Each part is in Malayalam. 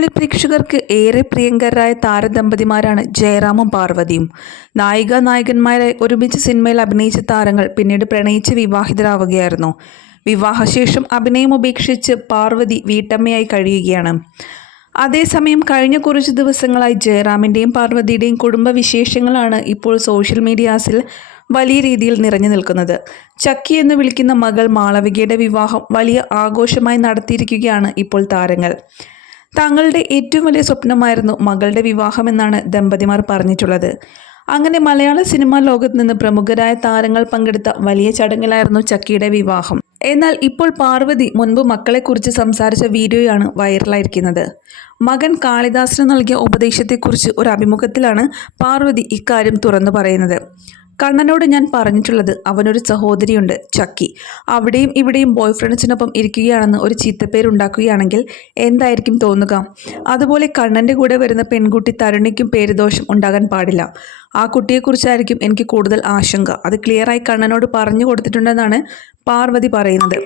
മലയാളി പ്രേക്ഷകർക്ക് ഏറെ പ്രിയങ്കരായ താരദമ്പതിമാരാണ് ജയറാമും പാർവതിയും. നായികനായകന്മാരായി ഒരുമിച്ച് സിനിമയിൽ അഭിനയിച്ച താരങ്ങൾ പിന്നീട് പ്രണയിച്ച് വിവാഹിതരാവുകയായിരുന്നു. വിവാഹശേഷം അഭിനയം ഉപേക്ഷിച്ച് പാർവതി വീട്ടമ്മയായി കഴിയുകയാണ്. അതേസമയം കഴിഞ്ഞ കുറച്ച് ദിവസങ്ങളായി ജയറാമിൻ്റെയും പാർവതിയുടെയും കുടുംബവിശേഷങ്ങളാണ് ഇപ്പോൾ സോഷ്യൽ മീഡിയാസിൽ വലിയ രീതിയിൽ നിറഞ്ഞു നിൽക്കുന്നത്. ചക്കി എന്ന് വിളിക്കുന്ന മകൾ മാളവികയുടെ വിവാഹം വലിയ ആഘോഷമായി നടത്തിയിരിക്കുകയാണ് ഇപ്പോൾ താരങ്ങൾ. തങ്ങളുടെ ഏറ്റവും വലിയ സ്വപ്നമായിരുന്നു മകളുടെ വിവാഹമെന്നാണ് ദമ്പതിമാർ പറഞ്ഞിട്ടുള്ളത്. അങ്ങനെ മലയാള സിനിമാ ലോകത്ത് നിന്ന് പ്രമുഖരായ താരങ്ങൾ പങ്കെടുത്ത വലിയ ചടങ്ങിലായിരുന്നു ചക്കിയുടെ വിവാഹം. എന്നാൽ ഇപ്പോൾ പാർവതി മുൻപ് മക്കളെക്കുറിച്ച് സംസാരിച്ച വീഡിയോയാണ് വൈറലായിരിക്കുന്നത്. മകൻ കാളിദാസിന് നൽകിയ ഉപദേശത്തെക്കുറിച്ച് ഒരു അഭിമുഖത്തിലാണ് പാർവതി ഇക്കാര്യം തുറന്നു പറയുന്നത്. കണ്ണനോട് ഞാൻ പറഞ്ഞിട്ടുള്ളത് അവനൊരു സഹോദരിയുണ്ട് ചക്കി, അവിടെയും ഇവിടെയും ബോയ് ഫ്രണ്ട്സിനൊപ്പം ഇരിക്കുകയാണെന്ന് ഒരു ചീത്തപ്പേരുണ്ടാക്കുകയാണെങ്കിൽ എന്തായിരിക്കും തോന്നുക? അതുപോലെ കണ്ണൻ്റെ കൂടെ വരുന്ന പെൺകുട്ടി തരുണിക്കും പേരുദോഷം ഉണ്ടാകാൻ പാടില്ല. ആ കുട്ടിയെക്കുറിച്ചായിരിക്കും എനിക്ക് കൂടുതൽ ആശങ്ക. അത് ക്ലിയറായി കണ്ണനോട് പറഞ്ഞു കൊടുത്തിട്ടുണ്ടെന്നാണ് പാർവതി പറയുന്നത്.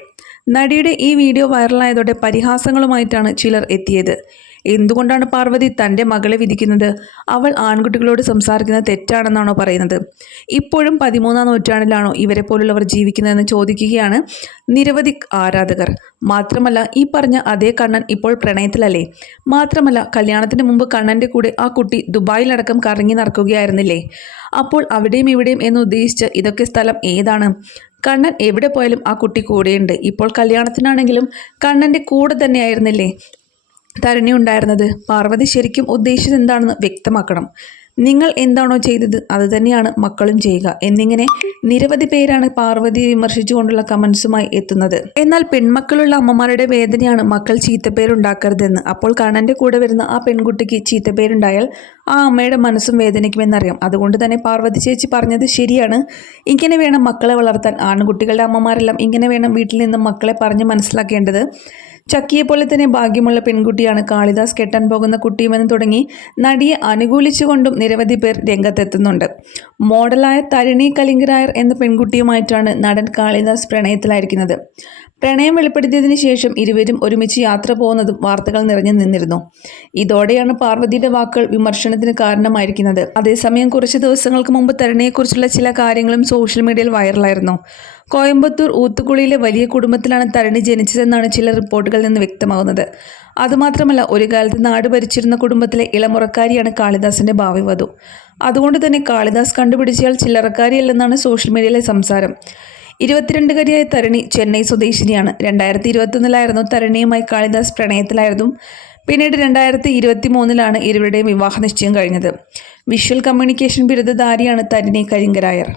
നടിയുടെ ഈ വീഡിയോ വൈറലായതോടെ പരിഹാസങ്ങളുമായിട്ടാണ് ചിലർ എത്തിയത്. എന്തുകൊണ്ടാണ് പാർവതി തൻ്റെ മകളെ വിധിക്കുന്നത്? അവൾ ആൺകുട്ടികളോട് സംസാരിക്കുന്നത് തെറ്റാണെന്നാണോ പറയുന്നത്? ഇപ്പോഴും 13-ാം നൂറ്റാണ്ടിലാണോ ഇവരെ പോലുള്ളവർ ജീവിക്കുന്നതെന്ന് ചോദിക്കുകയാണ് നിരവധി ആരാധകർ. മാത്രമല്ല, ഈ പറഞ്ഞ അതേ കണ്ണൻ ഇപ്പോൾ പ്രണയത്തിലല്ലേ? മാത്രമല്ല, കല്യാണത്തിന് മുമ്പ് കണ്ണൻ്റെ കൂടെ ആ കുട്ടി ദുബായിലടക്കം കറങ്ങി നടക്കുകയായിരുന്നില്ലേ? അപ്പോൾ അവിടെയും ഇവിടെയും എന്ന് ഉദ്ദേശിച്ച് ഇതൊക്കെ സ്ഥലം ഏതാണ്? കണ്ണൻ എവിടെ പോയാലും ആ കുട്ടി കൂടെയുണ്ട്. ഇപ്പോൾ കല്യാണത്തിനാണെങ്കിലും കണ്ണൻ്റെ കൂടെ തന്നെയായിരുന്നില്ലേ തരുണി ഉണ്ടായിരുന്നത്? പാർവതി ശരിക്കും ഉദ്ദേശിച്ചത് എന്താണെന്ന് വ്യക്തമാക്കണം. നിങ്ങൾ എന്താണോ ചെയ്തത് അത് തന്നെയാണ് മക്കളും ചെയ്യുക എന്നിങ്ങനെ നിരവധി പേരാണ് പാർവതിയെ വിമർശിച്ചുകൊണ്ടുള്ള കമൻസുമായി എത്തുന്നത്. എന്നാൽ പെൺമക്കളുള്ള അമ്മമാരുടെ വേദനയാണ് മക്കൾ ചീത്തപ്പേരുണ്ടാക്കരുതെന്ന്. അപ്പോൾ കണ്ണൻ്റെ കൂടെ വരുന്ന ആ പെൺകുട്ടിക്ക് ചീത്തപ്പേരുണ്ടായാൽ ആ അമ്മയുടെ മനസ്സും വേദനിക്കുമെന്നറിയാം. അതുകൊണ്ട് തന്നെ പാർവതി ചേച്ചി പറഞ്ഞത് ശരിയാണ്. ഇങ്ങനെ വേണം മക്കളെ വളർത്താൻ. ആൺകുട്ടികളുടെ അമ്മമാരെല്ലാം ഇങ്ങനെ വേണം വീട്ടിൽ നിന്നും മക്കളെ പറഞ്ഞ് മനസ്സിലാക്കേണ്ടത്. ചക്കിയെപ്പോലെ തന്നെ ഭാഗ്യമുള്ള പെൺകുട്ടിയാണ് കാളിദാസ് കെട്ടാൻ പോകുന്ന കുട്ടിയുമെന്ന് തുടങ്ങി നടിയെ അനുകൂലിച്ചുകൊണ്ടും നിരവധി പേർ രംഗത്തെത്തുന്നുണ്ട്. മോഡലായ തരുണി കലിംഗരായർ എന്ന പെൺകുട്ടിയുമായിട്ടാണ് നടൻ കാളിദാസ് പ്രണയത്തിലായിരിക്കുന്നത്. പ്രണയം വെളിപ്പെടുത്തിയതിനു ശേഷം ഇരുവരും ഒരുമിച്ച് യാത്ര പോകുന്നതും വാർത്തകൾ നിറഞ്ഞു നിന്നിരുന്നു. ഇതോടെയാണ് പാർവതിയുടെ വാക്കുകൾ വിമർശനത്തിന് കാരണമായിരിക്കുന്നത്. അതേസമയം കുറച്ച് ദിവസങ്ങൾക്ക് മുമ്പ് തരുണിയെക്കുറിച്ചുള്ള ചില കാര്യങ്ങളും സോഷ്യൽ മീഡിയയിൽ വൈറലായിരുന്നു. കോയമ്പത്തൂർ ഊത്തുകുളിയിലെ വലിയ കുടുംബത്തിലാണ് തരുണി ജനിച്ചതെന്നാണ് ചില റിപ്പോർട്ടുകളിൽ നിന്ന് വ്യക്തമാകുന്നത്. അതുമാത്രമല്ല, ഒരു കാലത്ത് നാട് ഭരിച്ചിരുന്ന കുടുംബത്തിലെ ഇളമുറക്കാരിയാണ് കാളിദാസിന്റെ ഭാവി വധു. അതുകൊണ്ട് തന്നെ കാളിദാസ് കണ്ടുപിടിച്ചയാൾ ചില്ലറക്കാരിയല്ലെന്നാണ് സോഷ്യൽ മീഡിയയിലെ സംസാരം. 22-കാരിയായ തരുണി ചെന്നൈ സ്വദേശിനിയാണ്. 2021-ലായിരുന്നു തരുണിയുമായി കാളിദാസ് പ്രണയത്തിലായിരുന്നു. പിന്നീട് 2023-ലാണ് ഇരുവരുടെയും വിവാഹ നിശ്ചയം കഴിഞ്ഞത്. വിഷ്വൽ കമ്മ്യൂണിക്കേഷൻ ബിരുദധാരിയാണ് തരുണി കലിംഗരായർ.